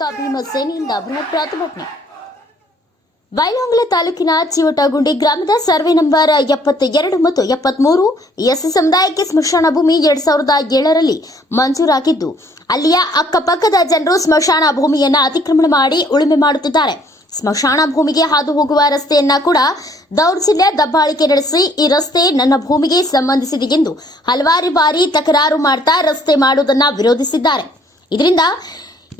ಕರ್ನಾಟಕ ಭೀಮ ಸೇನೆಯಿಂದ ಬೃಹತ್ ಪ್ರತಿಭಟನೆ. ಬೈಲಹೊಂಗಲ ತಾಲೂಕಿನ ಚಿವಟಗುಂಡಿ ಗ್ರಾಮದ ಸರ್ವೆ ನಂಬರ್ ಎಪ್ಪತ್ತ ಎರಡು ಮತ್ತು ಎಪ್ಪತ್ಮೂರು ಎಸ್ಸಿ ಸಮುದಾಯಕ್ಕೆ ಸ್ಮಶಾನ ಭೂಮಿ ಎರಡ್ ಸಾವಿರದ ಏಳರಲ್ಲಿ ಮಂಜೂರಾಗಿದ್ದು ಅಲ್ಲಿಯ ಅಕ್ಕಪಕ್ಕದ ಜನರು ಸ್ಮಶಾನ ಭೂಮಿಯನ್ನ ಅತಿಕ್ರಮಣ ಮಾಡಿ ಉಳುಮೆ ಮಾಡುತ್ತಿದ್ದಾರೆ. ಸ್ಮಶಾನ ಭೂಮಿಗೆ ಹಾದು ಹೋಗುವ ರಸ್ತೆಯನ್ನ ಕೂಡ ದೌರ್ಜನ್ಯ ದಬ್ಬಾಳಿಕೆ ನಡೆಸಿ, ಈ ರಸ್ತೆ ನನ್ನ ಭೂಮಿಗೆ ಸಂಬಂಧಿಸಿದೆ ಎಂದು ಹಲವಾರು ಬಾರಿ ತಕರಾರು ಮಾಡ್ತಾ ರಸ್ತೆ ಮಾಡುವುದನ್ನ ವಿರೋಧಿಸಿದ್ದಾರೆ. ಇದರಿಂದ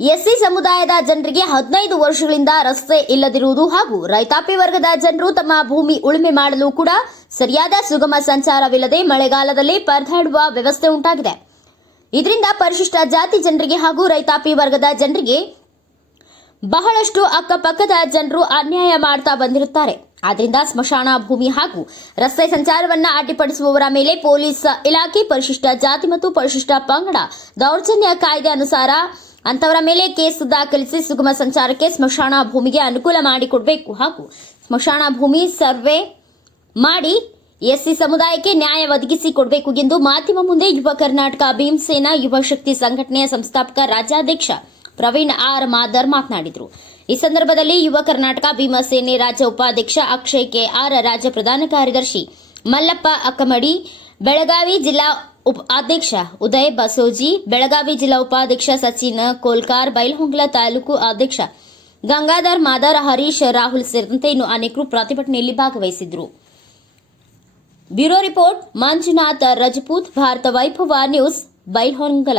ಎಸ್ಸಿ ಸಮುದಾಯದ ಜನರಿಗೆ ಹದಿನೈದು ವರ್ಷಗಳಿಂದ ರಸ್ತೆ ಇಲ್ಲದಿರುವುದು ಹಾಗೂ ರೈತಾಪಿ ವರ್ಗದ ಜನರು ತಮ್ಮ ಭೂಮಿ ಉಳುಮೆ ಮಾಡಲು ಕೂಡ ಸರಿಯಾದ ಸುಗಮ ಸಂಚಾರವಿಲ್ಲದೆ ಮಳೆಗಾಲದಲ್ಲಿ ಪರದಾಡುವ ವ್ಯವಸ್ಥೆ ಉಂಟಾಗಿದೆ. ಇದರಿಂದ ಪರಿಶಿಷ್ಟ ಜಾತಿ ಜನರಿಗೆ ಹಾಗೂ ರೈತಾಪಿ ವರ್ಗದ ಜನರಿಗೆ ಬಹಳಷ್ಟು ಅಕ್ಕಪಕ್ಕದ ಜನರು ಅನ್ಯಾಯ ಮಾಡ್ತಾ ಬಂದಿರುತ್ತಾರೆ. ಆದ್ದರಿಂದ ಸ್ಮಶಾನ, ಭೂಮಿ ಹಾಗೂ ರಸ್ತೆ ಸಂಚಾರವನ್ನ ಅಡ್ಡಿಪಡಿಸುವವರ ಮೇಲೆ ಪೊಲೀಸ್ ಇಲಾಖೆ ಪರಿಶಿಷ್ಟ ಜಾತಿ ಮತ್ತು ಪರಿಶಿಷ್ಟ ಪಂಗಡ ದೌರ್ಜನ್ಯ ಕಾಯ್ದೆ ಅನುಸಾರ ಅಂತವರ ಮೇಲೆ ಕೇಸ್ ದಾಖಲಿಸಿ ಸುಗಮ ಸಂಚಾರಕ್ಕೆ ಸ್ಮಶಾನ ಭೂಮಿಗೆ ಅನುಕೂಲ ಮಾಡಿಕೊಡಬೇಕು ಹಾಗೂ ಸ್ಮಶಾನ ಭೂಮಿ ಸರ್ವೆ ಮಾಡಿ ಎಸ್ಸಿ ಸಮುದಾಯಕ್ಕೆ ನ್ಯಾಯ ಒದಗಿಸಿ ಕೊಡಬೇಕು ಎಂದು ಮಾಧ್ಯಮ ಮುಂದೆ ಯುವ ಕರ್ನಾಟಕ ಭೀಮಸೇನಾ ಯುವ ಶಕ್ತಿ ಸಂಘಟನೆಯ ಸಂಸ್ಥಾಪಕ ರಾಜ್ಯಾಧ್ಯಕ್ಷ ಪ್ರವೀಣ್ ಆರ್ ಮಾದರ್ ಮಾತನಾಡಿದರು. ಈ ಸಂದರ್ಭದಲ್ಲಿ ಯುವ ಕರ್ನಾಟಕ ಭೀಮಸೇನೆ ರಾಜ್ಯ ಉಪಾಧ್ಯಕ್ಷ ಅಕ್ಷಯ್ ಕೆ ಆರ್ ರಾಜ್ಯ ಪ್ರಧಾನ ಕಾರ್ಯದರ್ಶಿ ಮಲ್ಲಪ್ಪ ಅಕ್ಕಮಡಿ, ಬೆಳಗಾವಿ ಜಿಲ್ಲಾ ಉಪ ಅಧ್ಯಕ್ಷ ಉದಯ್ ಬಸೋಜಿ, ಬೆಳಗಾವಿ ಜಿಲ್ಲಾ ಉಪಾಧ್ಯಕ್ಷ ಸಚಿನ್, ಕೋಲ್ಕಾರ್, ಬೈಲಹೊಂಗಲ ತಾಲೂಕು ಅಧ್ಯಕ್ಷ ಗಂಗಾಧರ್, ಮಾದರ್, ಹರೀಶ್, ರಾಹುಲ್ ಸೇರಿದಂತೆ ಇನ್ನು ಅನೇಕರು ಪ್ರತಿಭಟನೆಯಲ್ಲಿ ಭಾಗವಹಿಸಿದ್ರು. Bureau report Manjunath, Rajput, Bharata Vaibhava news, Bailhongal.